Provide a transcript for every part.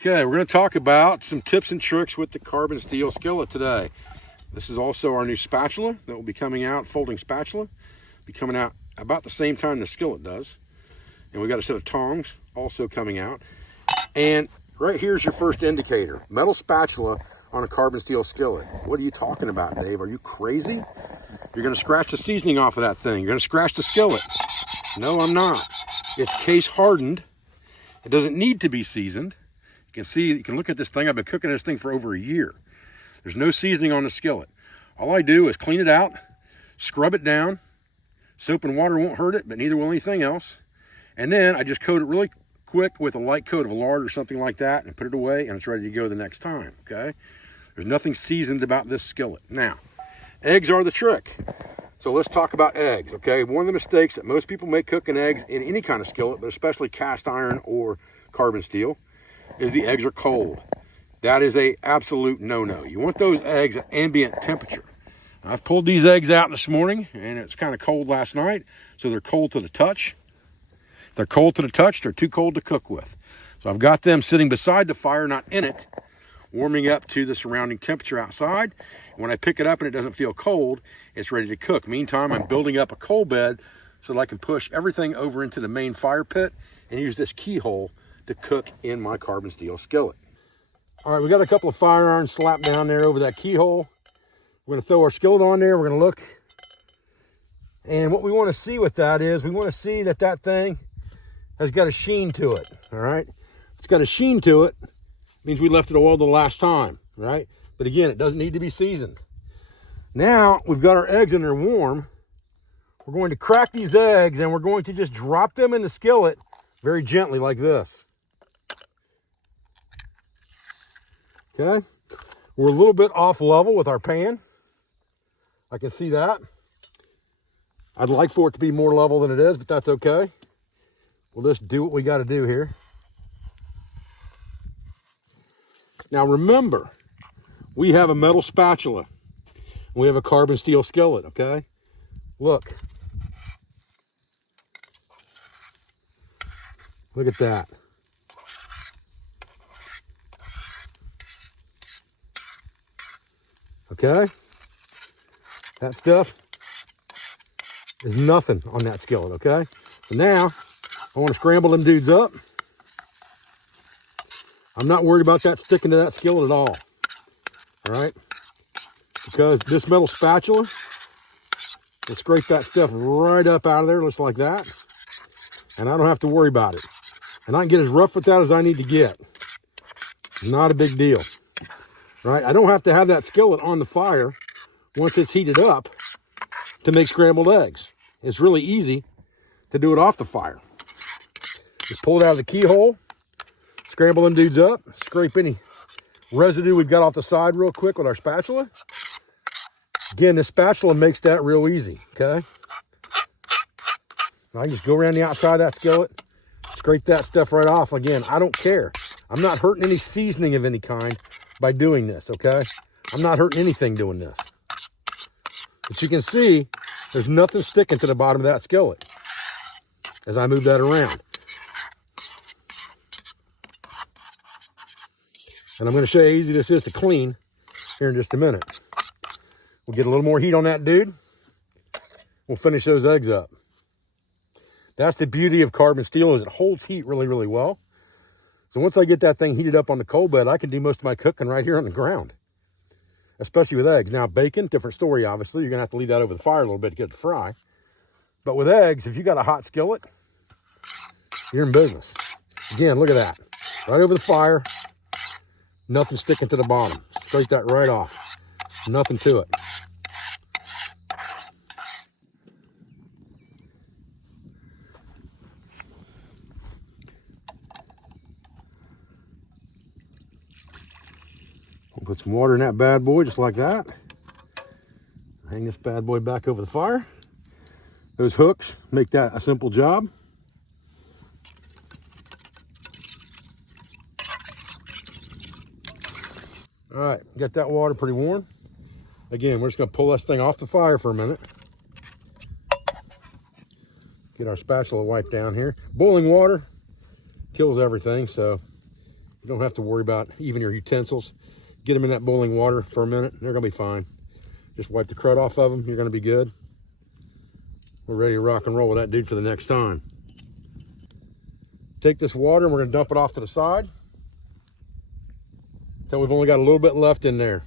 Okay, we're going to talk about some tips and tricks with the carbon steel skillet today. This is also our new spatula that will be coming out, folding spatula. Be coming out about the same time the skillet does. And we got a set of tongs also coming out. And right here's your first indicator. Metal spatula on a carbon steel skillet. What are you talking about, Dave? Are you crazy? You're going to scratch the seasoning off of that thing. You're going to scratch the skillet. No, I'm not. It's case hardened. It doesn't need to be seasoned. You can see, you can look at this thing. I've been cooking this thing for over a year. There's no seasoning on the skillet. All I do is clean it out, scrub it down. Soap and water won't hurt it, but neither will anything else. And then I just coat it really quick with a light coat of lard or something like that and put it away, and it's ready to go the next time, okay? There's nothing seasoned about this skillet. Now, eggs are the trick. So let's talk about eggs, okay? One of the mistakes that most people make cooking eggs in any kind of skillet, but especially cast iron or carbon steel, is the eggs are cold. That is a absolute no-no. You want those eggs at ambient temperature. I've pulled these eggs out this morning, and it's kind of cold last night, so they're cold to the touch. If they're cold to the touch, they're too cold to cook with. So I've got them sitting beside the fire, not in it, warming up to the surrounding temperature outside. When I pick it up and it doesn't feel cold, it's ready to cook. Meantime, I'm building up a coal bed so that I can push everything over into the main fire pit and use this keyhole to cook in my carbon steel skillet. All right, we got a couple of fire irons slapped down there over that keyhole. We're gonna throw our skillet on there. We're gonna look. And what we wanna see with that is, we wanna see that that thing has got a sheen to it, all right? It's got a sheen to it, means we left it oiled the last time, right? But again, it doesn't need to be seasoned. Now, we've got our eggs in there warm. We're going to crack these eggs and we're going to just drop them in the skillet very gently like this. Okay? We're a little bit off level with our pan. I can see that. I'd like for it to be more level than it is, but that's okay. We'll just do what we got to do here. Now remember, we have a metal spatula. We have a carbon steel skillet, okay? Look. Look at that. Okay? That stuff is nothing on that skillet, okay? So now, I want to scramble them dudes up. I'm not worried about that sticking to that skillet at all. All right? Because this metal spatula will scrape that stuff right up out of there, just like that. And I don't have to worry about it. And I can get as rough with that as I need to get. Not a big deal. Right? I don't have to have that skillet on the fire once it's heated up to make scrambled eggs. It's really easy to do it off the fire. Just pull it out of the keyhole, scramble them dudes up, scrape any residue we've got off the side real quick with our spatula. Again, this spatula makes that real easy, okay? I can just go around the outside of that skillet, scrape that stuff right off. Again, I don't care. I'm not hurting any seasoning of any kind by doing this, okay? I'm not hurting anything doing this. But you can see there's nothing sticking to the bottom of that skillet as I move that around. And I'm going to show you how easy this is to clean here in just a minute. We'll get a little more heat on that dude. We'll finish those eggs up. That's the beauty of carbon steel, is it holds heat really, really well. So once I get that thing heated up on the coal bed, I can do most of my cooking right here on the ground, especially with eggs. Now, bacon, different story, obviously. You're going to have to leave that over the fire a little bit to get it to fry. But with eggs, if you got a hot skillet, you're in business. Again, look at that. Right over the fire, nothing sticking to the bottom. Scrape that right off. Nothing to it. We'll put some water in that bad boy just like that. Hang this bad boy back over the fire. Those hooks make that a simple job. All right, got that water pretty warm. Again, we're just gonna pull this thing off the fire for a minute. Get our spatula wiped down here. Boiling water kills everything, so You don't have to worry about even your utensils. Get them in that boiling water for a minute, they're gonna be fine. Just wipe the crud off of them, you're gonna be good. We're ready to rock and roll with that dude for the next time. Take this water and we're gonna dump it off to the side until we've only got a little bit left in there.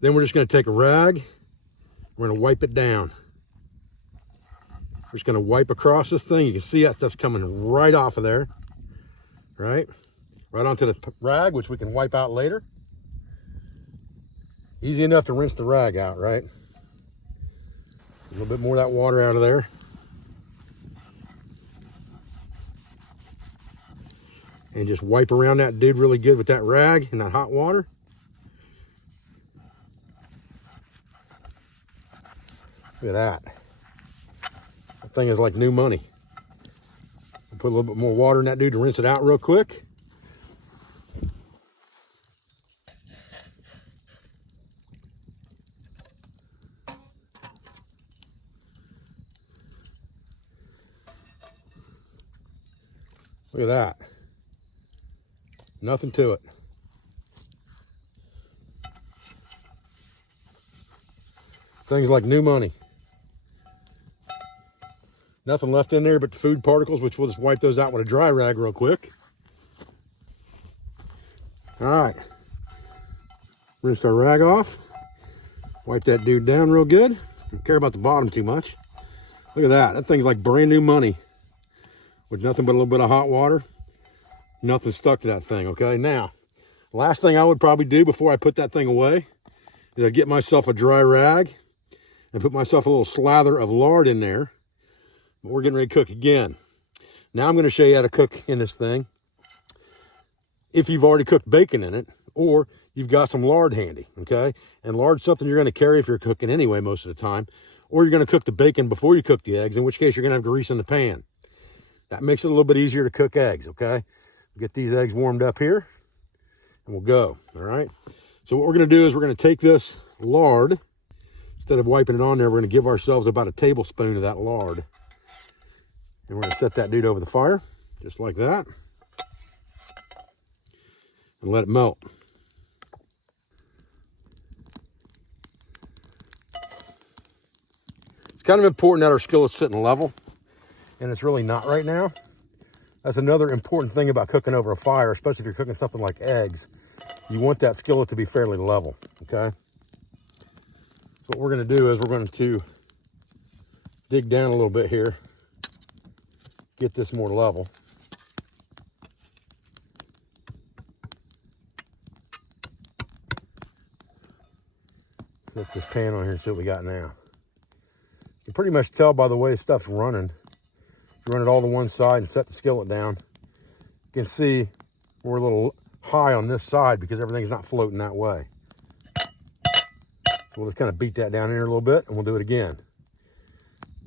Then we're just gonna take a rag, we're gonna wipe it down. We're just gonna wipe across this thing. You can see that stuff's coming right off of there, right? Right onto the rag, which we can wipe out later. Easy enough to rinse the rag out, right? A little bit more of that water out of there. And just wipe around that dude really good with that rag and that hot water. Look at that. That thing is like new money. I'll put a little bit more water in that dude to rinse it out real quick. Look at that. Nothing to it. Things like new money. Nothing left in there but the food particles, which we'll just wipe those out with a dry rag real quick. All right. Rinse our rag off. Wipe that dude down real good. Don't care about the bottom too much. Look at that. That thing's like brand new money. With nothing but a little bit of hot water. Nothing stuck to that thing, okay? Now, last thing I would probably do before I put that thing away is I'd get myself a dry rag and put myself a little slather of lard in there. But we're getting ready to cook again. Now I'm going to show you how to cook in this thing. If you've already cooked bacon in it, or you've got some lard handy, okay? And lard's something you're going to carry if you're cooking anyway most of the time. Or you're going to cook the bacon before you cook the eggs, in which case you're going to have grease in the pan. That makes it a little bit easier to cook eggs, okay? Get these eggs warmed up here, and we'll go, all right? So what we're gonna do is we're gonna take this lard, instead of wiping it on there, we're gonna give ourselves about a tablespoon of that lard. And we're gonna set that dude over the fire, just like that. And let it melt. It's kind of important that our skillet's sitting level. And it's really not right now. That's another important thing about cooking over a fire, especially if you're cooking something like eggs. You want that skillet to be fairly level, okay? So what we're gonna do is we're going to dig down a little bit here, get this more level. Flip this pan on here and see what we got now. You can pretty much tell by the way stuff's running. You run it all to one side and set the skillet down. You can see we're a little high on this side because everything's not floating that way. So we'll just kind of beat that down in here a little bit and we'll do it again.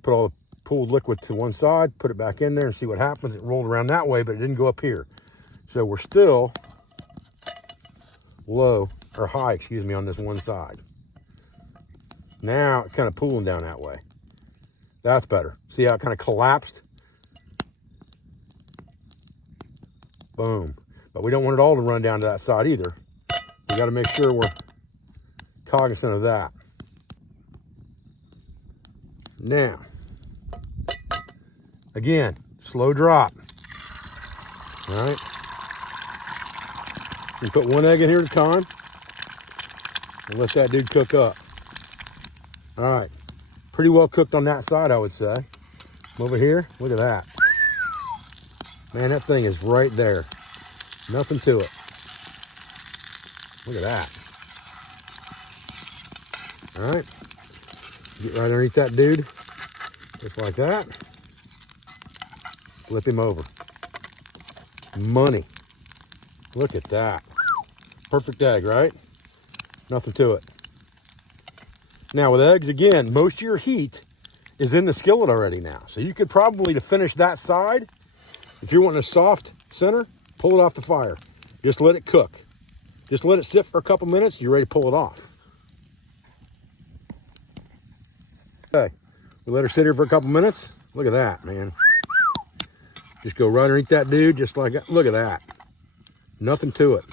Put all the pooled liquid to one side, put it back in there and see what happens. It rolled around that way, but it didn't go up here. So we're still low, or high, excuse me, on this one side. Now it's kind of pooling down that way. That's better. See how it kind of collapsed? Boom. But we don't want it all to run down to that side either. We got to make sure we're cognizant of that. Now, again, slow drop. All right. You put one egg in here at a time and let that dude cook up. All right. Pretty well cooked on that side, I would say. Over here, look at that. Man, that thing is right there. Nothing to it. Look at that. All right. Get right underneath that dude. Just like that. Flip him over. Money. Look at that. Perfect egg, right? Nothing to it. Now with eggs, again, most of your heat is in the skillet already now. So you could probably, to finish that side, if you're wanting a soft center, pull it off the fire. Just let it cook. Just let it sit for a couple minutes, you're ready to pull it off. Okay, we let her sit here for a couple minutes. Look at that, man. Just go right underneath that dude, just like that. Look at that. Nothing to it.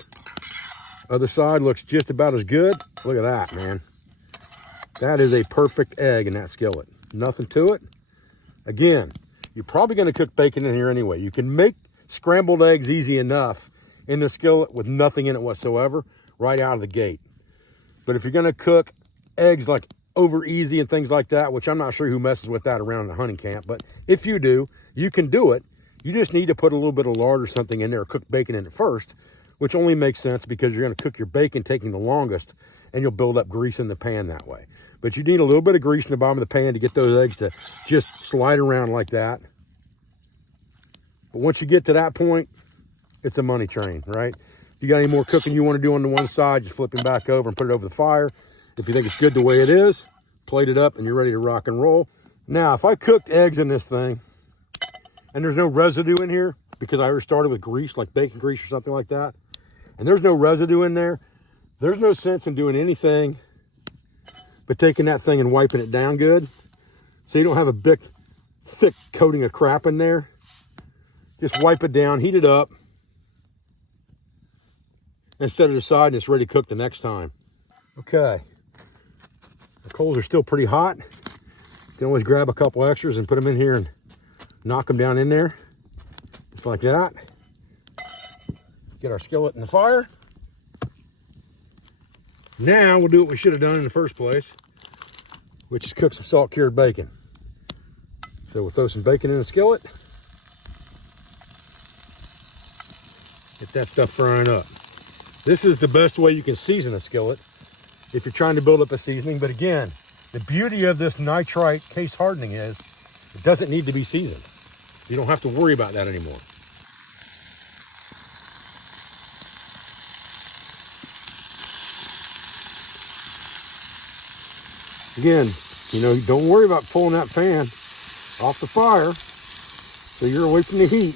Other side looks just about as good. Look at that, man. That is a perfect egg in that skillet. Nothing to it. Again, you're probably going to cook bacon in here anyway. You can make scrambled eggs easy enough in the skillet with nothing in it whatsoever right out of the gate. But if you're going to cook eggs like over easy and things like that, which I'm not sure who messes with that around the hunting camp, but if you do, you can do it. You just need to put a little bit of lard or something in there, or cook bacon in it first, which only makes sense because you're going to cook your bacon taking the longest, and you'll build up grease in the pan that way. But you need a little bit of grease in the bottom of the pan to get those eggs to just slide around like that. But once you get to that point, it's a money train, right? If you got any more cooking you want to do on the one side, just flip it back over and put it over the fire. If you think it's good the way it is, plate it up and you're ready to rock and roll. Now, if I cooked eggs in this thing and there's no residue in here because I already started with grease, like bacon grease or something like that, and there's no residue in there, there's no sense in doing anything but taking that thing and wiping it down good so you don't have a big, thick coating of crap in there. Just wipe it down, heat it up, and set it aside, and it's ready to cook the next time. Okay, the coals are still pretty hot. You can always grab a couple extras and put them in here and knock them down in there, just like that. Get our skillet in the fire. Now we'll do what we should have done in the first place, which is cook some salt cured bacon. So we'll throw some bacon in the skillet. Get that stuff frying up. This is the best way you can season a skillet if you're trying to build up a seasoning. But again, the beauty of this nitrite case hardening is it doesn't need to be seasoned. You don't have to worry about that anymore. Again, you know, don't worry about pulling that pan off the fire so you're away from the heat.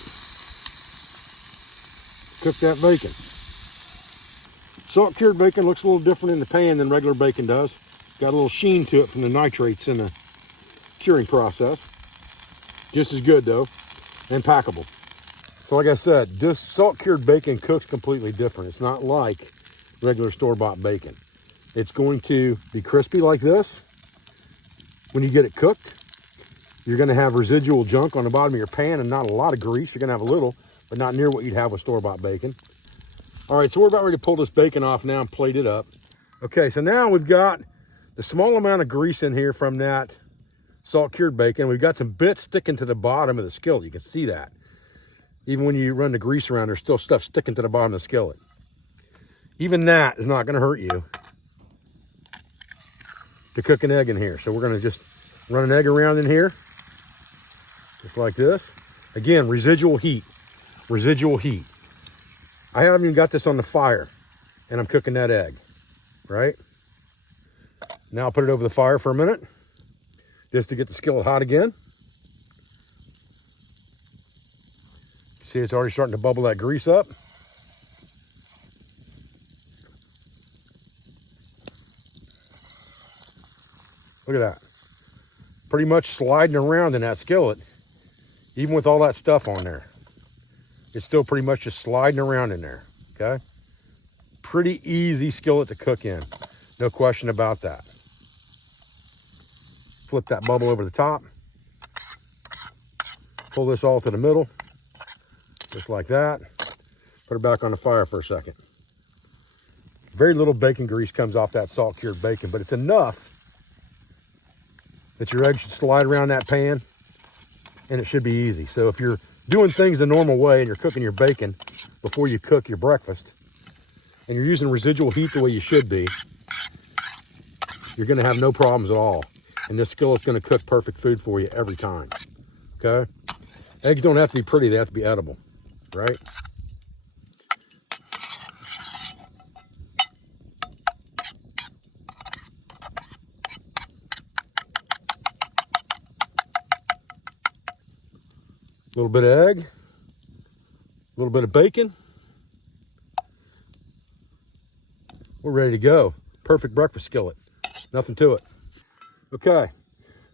Cook that bacon. Salt cured bacon looks a little different in the pan than regular bacon does. Got a little sheen to it from the nitrates in the curing process. Just as good though, and packable. So like I said, this salt cured bacon cooks completely different. It's not like regular store-bought bacon. It's going to be crispy like this. When you get it cooked, you're going to have residual junk on the bottom of your pan and not a lot of grease. You're going to have a little, but not near what you'd have with store-bought bacon. All right, so we're about ready to pull this bacon off now and plate it up. Okay, so now we've got the small amount of grease in here from that salt cured bacon. We've got some bits sticking to the bottom of the skillet. You can see that. Even when you run the grease around, there's still stuff sticking to the bottom of the skillet. Even that is not going to hurt you to cook an egg in here. So we're going to just run an egg around in here, just like this. Again, residual heat, residual heat. I haven't even got this on the fire, and I'm cooking that egg, right? Now I'll put it over the fire for a minute, just to get the skillet hot again. See, it's already starting to bubble that grease up. Look at that. Pretty much sliding around in that skillet, even with all that stuff on there. It's still pretty much just sliding around in there, okay? Pretty easy skillet to cook in, no question about that. Flip that bubble over the top. Pull this all to the middle, just like that. Put it back on the fire for a second. Very little bacon grease comes off that salt cured bacon, but it's enough that your egg should slide around that pan and it should be easy. So if you're doing things the normal way and you're cooking your bacon before you cook your breakfast and you're using residual heat the way you should be, you're gonna have no problems at all. And this skillet's gonna cook perfect food for you every time, okay? Eggs don't have to be pretty, they have to be edible, right? A little bit of egg, a little bit of bacon. We're ready to go. Perfect breakfast skillet. Nothing to it. Okay,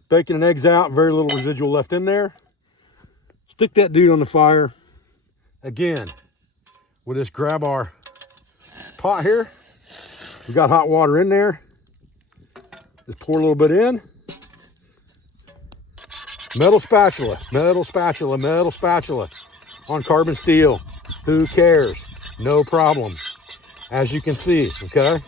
bacon and eggs out, very little residual left in there. Stick that dude on the fire. Again, We'll just grab our pot here. We got hot water in there. Just pour a little bit in. Metal spatula, metal spatula, metal spatula on carbon steel. Who cares? No problem. As you can see, okay?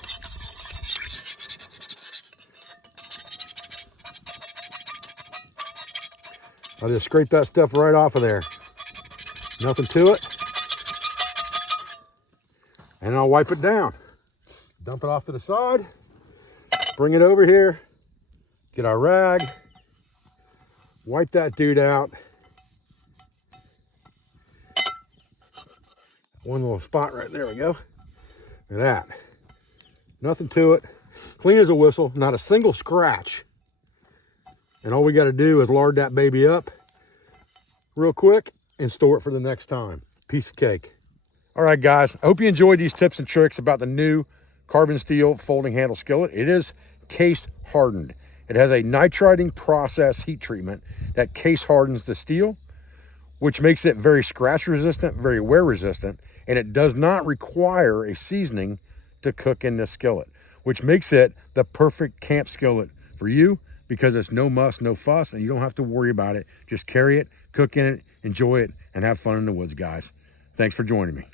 I'll just scrape that stuff right off of there. Nothing to it. And I'll wipe it down. Dump it off to the side. Bring it over here. Get our rag. Wipe that dude out. One little spot right there, we go. Look at that. Nothing to it. Clean as a whistle, not a single scratch. And all we got to do is lard that baby up real quick and store it for the next time. Piece of cake. All right, guys, I hope you enjoyed these tips and tricks about the new carbon steel folding handle skillet. It is case hardened. It has a nitriding process heat treatment that case hardens the steel, which makes it very scratch resistant, very wear resistant, and it does not require a seasoning to cook in this skillet, which makes it the perfect camp skillet for you because it's no muss, no fuss, and you don't have to worry about it. Just carry it, cook in it, enjoy it, and have fun in the woods, guys. Thanks for joining me.